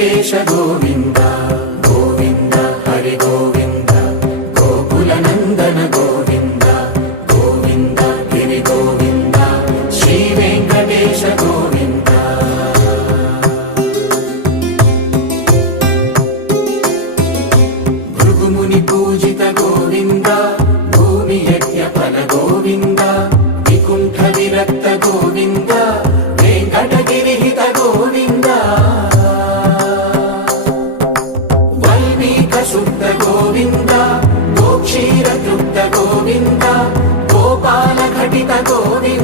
వెంకటేశ గోవింద గోవింద హరి గోవింద గోకుల నందన గోవింద గోవింద గిరి గోవింద శ్రీ వెంకటేశ గోవింద భృగుముని పూజిత గోవింద భూమి యజ్ఞ ఫల గోవింద వికుంఠ విరక్త గోవింద వెంకటగిరిహిత గోవింద వల్మీక శుద్ధ గోవింద గోక్షీర తృప్త గోవింద గోపాల ఘటిత గోవింద